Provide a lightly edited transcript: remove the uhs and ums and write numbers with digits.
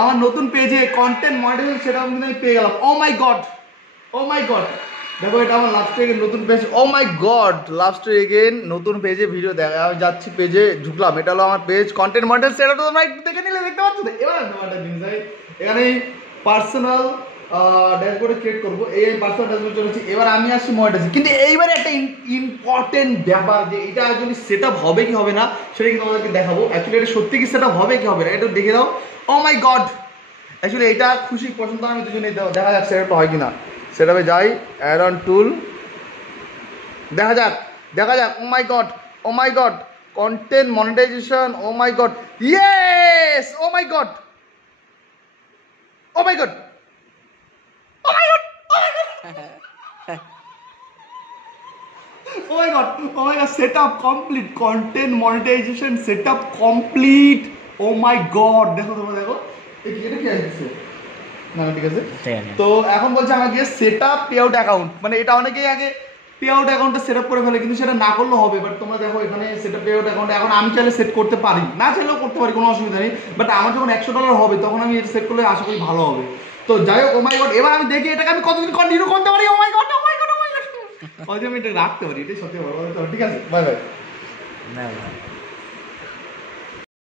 আমার নতুন পেজে কন্টেন্ট মনিটাইজেশন সেটা আমি পেয়ে গেলাম। ও my God, oh my God, দেখো এটা আমার লাস্ট এগেন নতুন page. O my god, last again নতুন পেজে ভিডিও দেখা। আমি যাচ্ছি পেজে ঢুকলাম, এটা হলো আমার পেজ কন্টেন্ট মনিটাইজেশন। সেটা তো তোমরা একটু দেখে নিলে দেখতে পাচ্ছ। এবার একটা জিনিস এখানে পার্সোনাল ড্যাশবোর্ডে ক্রিয়েট করবো, এই পার্সোনাল ড্যাশবোর্ড চলেছি। এবার আমি আসছি মনিটাইজেশন, কিন্তু এইবারে একটা ইম্পর্টেন্ট ব্যাপার যে এটা যদি সেট আপ হবে কি হবে না সেটা কিন্তু তোমাদেরকে দেখাবো। অ্যাকচুয়ালি এটা সত্যি কি সেট আপ হবে কি হবে না এটা দেখে দাও। ও মাই গড, অ্যাকচুয়ালি এটা খুশি পছন্দ আমি দুজনেই দেখা যাক সেট হয় কিনা। সেট আপে যাই, অ্যাড অন টুল, দেখা যাক দেখা যাক। Oh my God, oh my God, content monetisation, oh my God, yes, oh my God, oh my God, oh my God, oh my God, oh my God, set up complete, content monetisation set up complete. Oh my God, দেখো তোমরা দেখো এটা কি আসছে না, ঠিক আছে। তো এখন বলছে আমাকে set up pay out account, মানে এটা অনেকেই আগে পে আউট অ্যাকাউন্টটা সেট আপ করে ফেলে, কিন্তু সেটা না করলেও হবে। বাট তোমরা দেখো এখানে set up pay out account এখন আমি চাইলে সেট করতে পারি, না চাইলেও করতে পারি, কোনো অসুবিধা নেই। বাট আমার যখন $100 হবে তখন আমি এটা সেট করলে আশা করি ভালো হবে। তো যাই হোক, ও মাই গড, এবার আমি দেখি এটাকে আমি কতদিন কন্টিনিউ করতে পারি। ও my God, oh my God, oh my god, আমি এটা রাখতে পারি, এটাই সত্যি বড়। ঠিক আছে, বাই বাই।